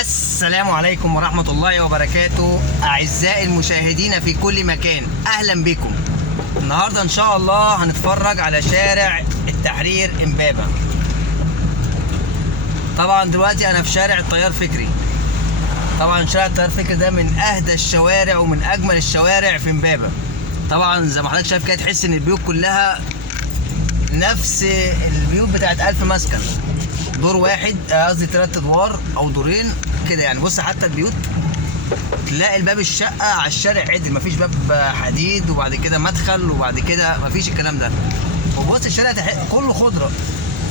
السلام عليكم ورحمة الله وبركاته أعزائي المشاهدين في كل مكان، أهلا بكم. النهاردة إن شاء الله هنتفرج على شارع التحرير إمبابة. طبعا دلوقتي أنا في شارع التيار فكري. طبعا شارع التيار فكري ده من أهدى الشوارع ومن أجمل الشوارع في إمبابة. طبعا زي ما حضرتك شايف كده تحس إن البيوت كلها نفس البيوت بتاعت ألف مسكن، دور واحد، قصدي 3 ادوار او دورين كده يعني. بص حتى البيوت تلاقي الباب الشقه على الشارع عدل، مفيش باب حديد وبعد كده مدخل وبعد كده مفيش الكلام ده. وبص الشارع كله خضره،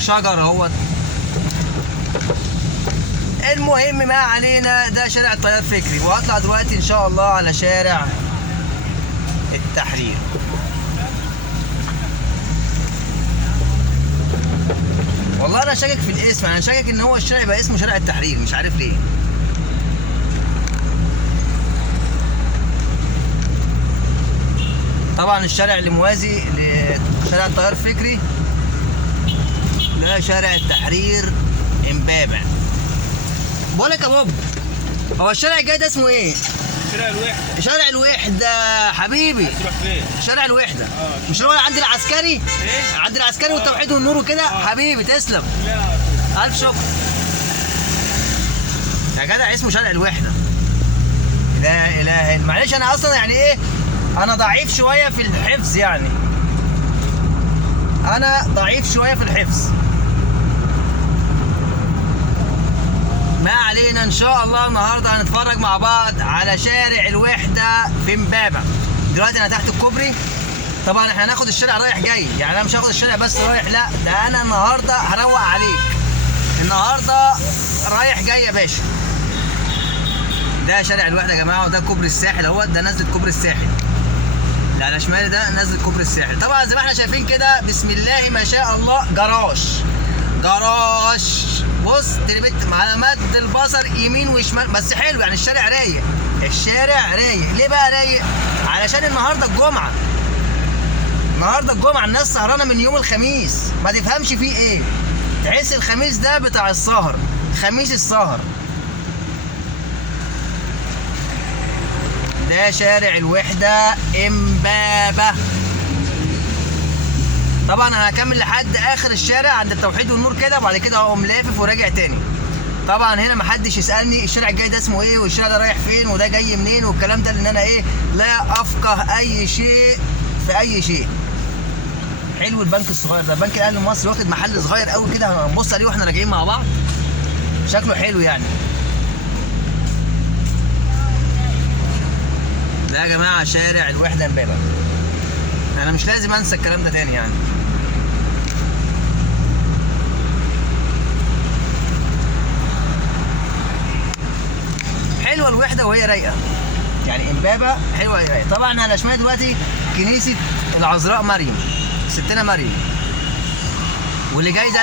شجر اهوت. المهم ما علينا، ده شارع التيار فكري، وهطلع دلوقتي ان شاء الله على شارع التحرير. والله انا شاكك في الاسم، انا شاكك ان هو الشارع يبقى اسمه شارع التحرير، مش عارف ليه. طبعا الشارع اللي موازي لشارع التيار فكري ده شارع التحرير امبابة. بقول لك يا بوب، هو الشارع الجاي ده اسمه ايه؟ شارع الوحدة. شارع الوحدة حبيبي. هتروح فين؟ شارع الوحدة. مش هو عند العسكري؟ ايه؟ عند العسكري والتوحيد والنور وكده. حبيبي تسلم. لا ألف شكر. يا جدع اسمه شارع الوحدة. لا إله إلا، معلش أنا أصلا يعني إيه؟ أنا ضعيف شوية في الحفظ يعني. أنا ضعيف شوية في الحفظ. ما علينا، إن شاء الله النهاردة هنتفرج مع بعض على شارع الوحدة في إمبابة. دلوقتي أنا تحت الكوبري. طبعا احنا هناخد الشارع رايح جاي، يعني انا مش هاخد الشارع بس رايح، لا ده انا النهارده هروق عليك. النهارده رايح جاي يا باشا. ده شارع الوحده يا جماعه، وده كوبري الساحل اهوت، ده نزله كوبري الساحل. اللي على شمالي ده نزله كوبري الساحل. طبعا زي ما احنا شايفين كده، بسم الله ما شاء الله، جراج. بص تربت على مد البصر يمين وشمال، بس حلو يعني. الشارع رايق، الشارع رايق. ليه بقى رايق؟ علشان النهارده الجمعه. النهارده الجمعه، الناس سهرانه من يوم الخميس، ما تفهمش فيه ايه. تحس الخميس ده بتاع السهر، خميس السهر. ده شارع الوحده امبابه. طبعا انا هكمل لحد اخر الشارع عند التوحيد والنور كده، وبعد كده هقوم لافف وراجع تاني. طبعا هنا محدش يسالني الشارع الجاي ده اسمه ايه، والشارع ده رايح فين، وده جاي منين، والكلام ده، لان انا ايه، لا افقه اي شيء في اي شيء. حلو البنك الصغير ده، البنك الاهلي المصري، واخد محل صغير قوي كده، هنبص عليه واحنا راجعين مع بعض. شكله حلو يعني. ده يا جماعه شارع الوحده امبابه. انا مش لازم انسى الكلام ده تاني يعني. حلوه الوحده وهي رايقه يعني. امبابه حلوه وهي رايقه. طبعا على شمال دلوقتي كنيسه العذراء مريم، ستنا مريم. واللي جاي ده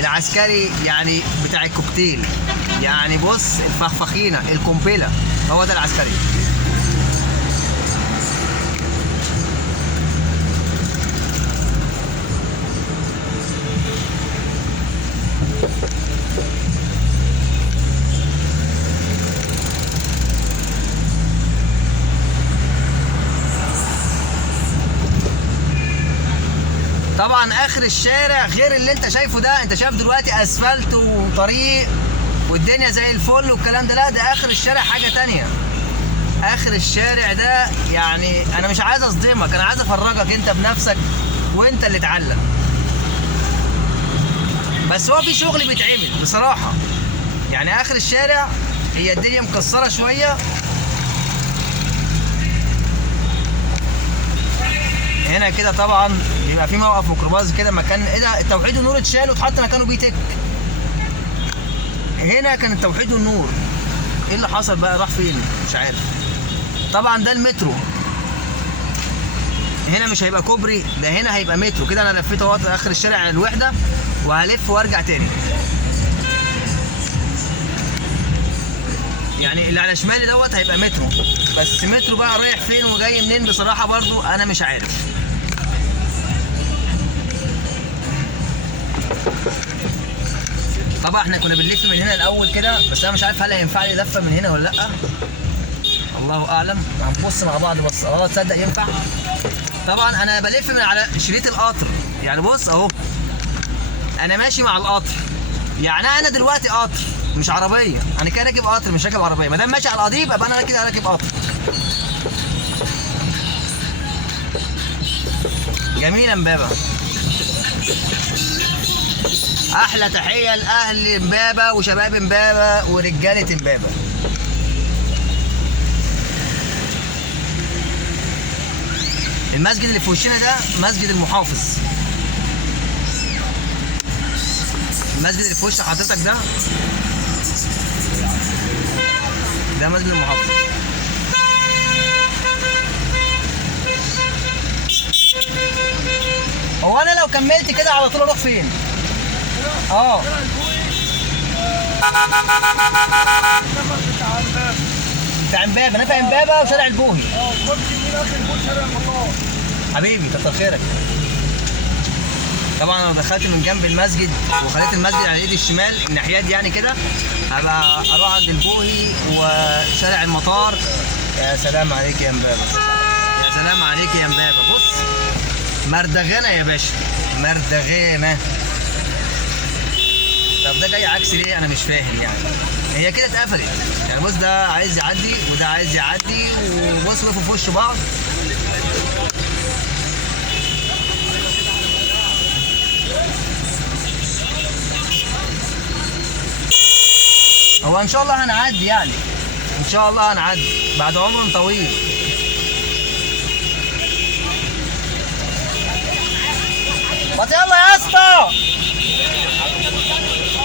العسكري يعني بتاع الكوكتيل يعني. بص الفخفخينه، القنبله، هو ده العسكري. طبعا اخر الشارع غير اللي انت شايفه ده. انت شايف دلوقتي اسفلت وطريق والدنيا زي الفل والكلام ده، لا ده اخر الشارع حاجه تانية. اخر الشارع ده يعني انا مش عايز اصدمك، انا عايز افرجك انت بنفسك وانت اللي اتعلم. بس هو في شغل بيتعمل بصراحه يعني. اخر الشارع هي الدنيا مكسره شويه. هنا كده طبعا بيبقى في موقف ميكروباص كده، مكان ايه ده، التوحيد والنور اتشال واتحط مكانه بيتك. هنا كان التوحيد والنور، ايه اللي حصل بقى، راح فين مش عارف. طبعا ده المترو. هنا مش هيبقى كوبري ده، هنا هيبقى مترو كده. انا لفيت اهوت اخر الشارع الوحده، وهلف وارجع تاني يعني. اللي على شمالي دوت هيبقى مترو، بس مترو بقى رايح فين وجاي منين بصراحه برضو انا مش عارف. طبعا احنا كنا بنلف من هنا الاول كده، بس انا مش عارف هل هينفع لي لفه من هنا ولا لا، الله اعلم. هنبص مع بعض بس. تصدق ينفع. طبعا انا بلف من على شريط القطر، يعني بص اهو انا ماشي مع القطر، يعني انا دلوقتي قطر مش عربيه، انا كده راكب قطر مش راكب عربيه. ما دام ماشي على القضيب يبقى انا كده راكب قطر. جميله امبابه. احلى تحيه لاهل امبابه وشباب امبابه ورجاله امبابه. المسجد اللي في وشنا ده مسجد المحافظ. المسجد اللي في وش حضرتك ده مسجد المحافظ. هو انا لو كملت كده على طول اروح فين؟ بتاع امبابه. انا في امبابه وشارع البوهي. خد يمين اخر بول شارع المطار. حبيبي كتر خيرك. طبعا انا دخلت من جنب المسجد وخليت المسجد على ايدي الشمال الناحيه دي يعني كده، هبقى اروح عند البوهي وشارع المطار. يا سلام عليك يا امبابه، يا سلام عليك يا امبابه. بص مردغانه يا باشا، مردغانه. طب ده جاي عكس ليه؟ انا مش فاهم يعني. هي كده اتقفلت يعني. بص ده عايز يعدي وده عايز يعدي، وبص وقفوا في وش بعض. هو ان شاء الله هنعدي يعني، ان شاء الله هنعدي بعد عمر طويل. بس يلا يا اسطى،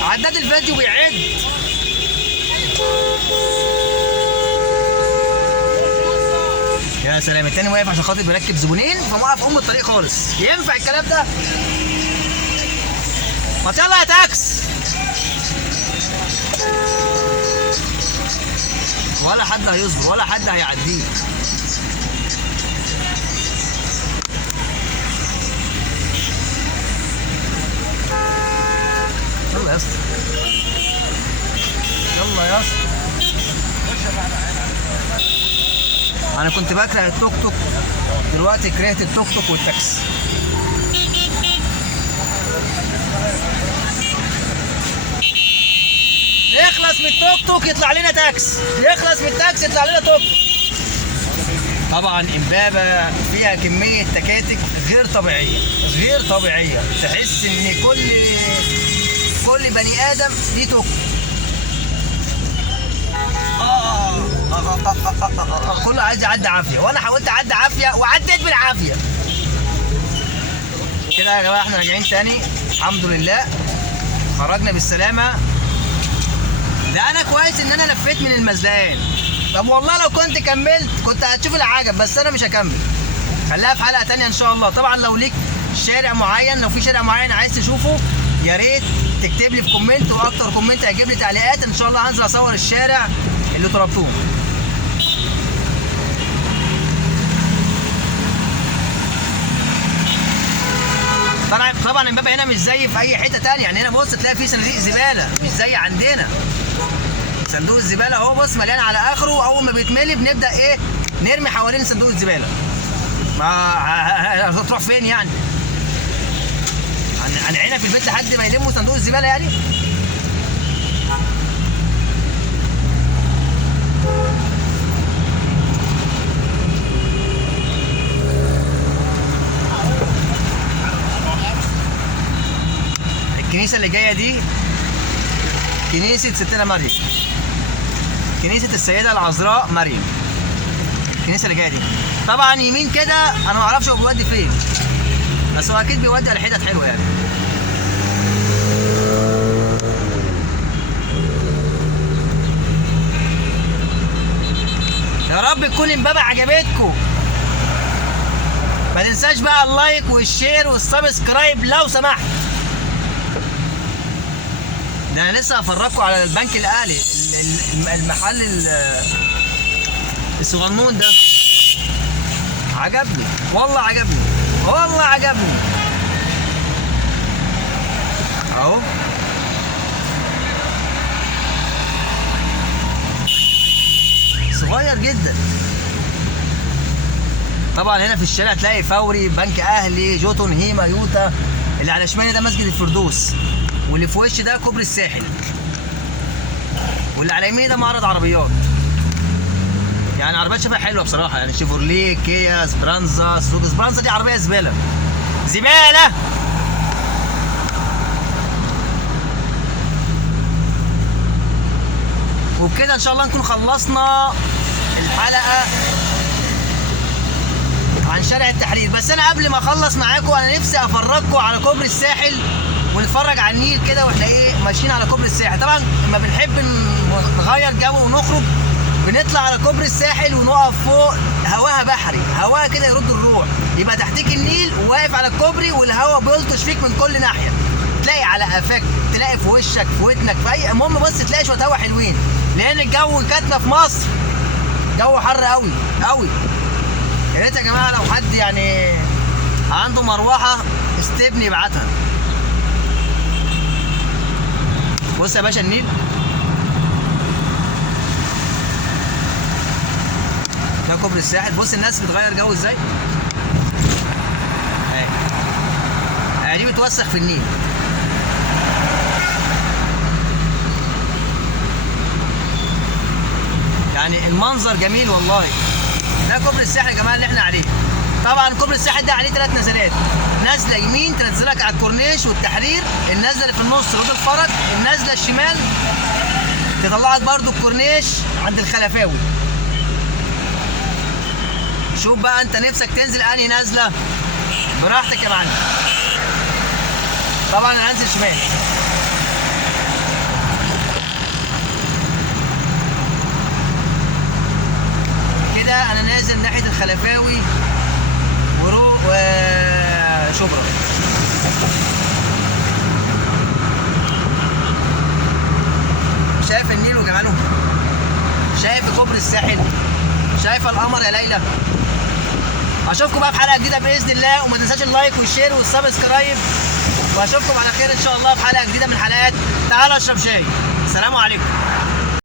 عداد الفيديو بيعد. يا سلام، التاني واقف عشان خاطر بيركب زبونين فموقف الطريق خالص. ينفع الكلام ده؟ ما يلا يا تاكس. ولا حد هيصبر ولا حد هيعديه. يلا يا اسطى، يلا يا اسطى. انا كنت بكره التوك توك، دلوقتي كرهت التوك توك والتاكسي. يخلص من التوك توك يطلع لنا تاكس، يخلص من التاكس يطلع لنا توك. طبعا امبابه فيها كميه تكاتك غير طبيعيه، غير طبيعيه. تحس ان كل بني ادم ليه توك. كله عايز يعدي عافيه، وانا حاولت اعدي عافيه وعديت بالعافيه. كده يا جماعه احنا راجعين تاني الحمد لله، خرجنا بالسلامه. ده انا كويس ان انا لفيت من المزلقان. طب والله لو كنت كملت كنت هتشوف العجب، بس انا مش هكمل. خليها في حلقه تانيه ان شاء الله. طبعا لو ليك شارع معين، لو في شارع معين عايز تشوفه يا ريت تكتب لي في كومنت، واكتر كومنت هيجيب لي تعليقات. ان شاء الله هنزل اصور الشارع اللي طلبتوه. طبعا امبابه هنا مش زي في اي حته تانية يعني. هنا بص تلاقي في صناديق زباله مش زي عندنا. صندوق الزباله اهو بص مليان على اخره، اول ما بيتملي بنبدا ايه نرمي حوالين صندوق الزباله. ما هتروح فين يعني؟ هنعينا في البيت لحد ما يلموا صندوق الزباله يعني؟ الكنيسه اللي جايه دي كنيسه ستنا مريم، كنيسه السيده العذراء مريم. الكنيسه اللي جايه دي طبعا يمين كده انا ما اعرفش هو بيودي فين، بس هو اكيد بيودي على حتت حلوه يعني. يا رب تكون امبابه عجبتكم. ما تنساش بقى اللايك والشير والسبسكرايب لو سمحت. ده انا لسه هفرجكم على البنك الاهلي، المحل الصغنون ده. عجبني والله، عجبني والله، عجبني اهو. صغير جدا. طبعا هنا في الشارع تلاقي فوري، بنك اهلي، جوتون، هيما، يوتا. اللي على شمالي ده مسجد الفردوس، واللي في وشي ده كوبري الساحل، واللي على يميني ده معرض عربيات. يعني عربيات شبه حلوه بصراحه، يعني شيفورليه، كيا، سبرانزا، سوزوكي. سبرانزا دي عربيه زباله زباله. وبكده ان شاء الله نكون خلصنا الحلقه عن شارع التحرير. بس انا قبل ما اخلص معاكم انا نفسي افرجكم على كوبري الساحل ونتفرج على النيل كده واحنا ماشيين على كوبري الساحل. طبعا لما بنحب نغير جو ونخرج بنطلع على كوبري الساحل ونقف فوق، هواها بحري، هواها كده يرد الروح. يبقى تحتيك النيل وواقف على الكوبري والهوا بيلطش فيك من كل ناحيه، تلاقي على قفاك، تلاقي في وشك، في ودنك، في اي، المهم بص تلاقي شويه هوا حلوين. لان الجو كاتنا في مصر جو حر قوي قوي. يا ريت يا جماعه لو حد يعني عنده مروحه استبني يبعتها. بص يا باشا النيل ده كوبري الساحل. بص الناس بتغير جو ازاي اهي، دي بتوسخ في النيل. يعني المنظر جميل والله. ده كوبري الساحل يا جماعه اللي احنا عليه. طبعا كوبري الساحل ده عليه 3 نزلات، نازله يمين تنزلك على الكورنيش والتحرير، النازله اللي في النص رود الفرج، النازله الشمال تطلعك برضو الكورنيش عند الخلفاوي. شوف بقى انت نفسك تنزل انهي نازله براحتك يا معلم. طبعا انا هنزل شمال كده، انا نازل ناحيه الخلفاوي وشبرا. شايف النيل وجماله، شايف كوبري الساحل، شايف القمر يا ليلى. اشوفكم بقى في حلقه جديده باذن الله، وما تنساش اللايك والشير والسبسكرايب، واشوفكم على خير ان شاء الله في حلقه جديده من حلقات تعالوا اشرب شاي. السلام عليكم.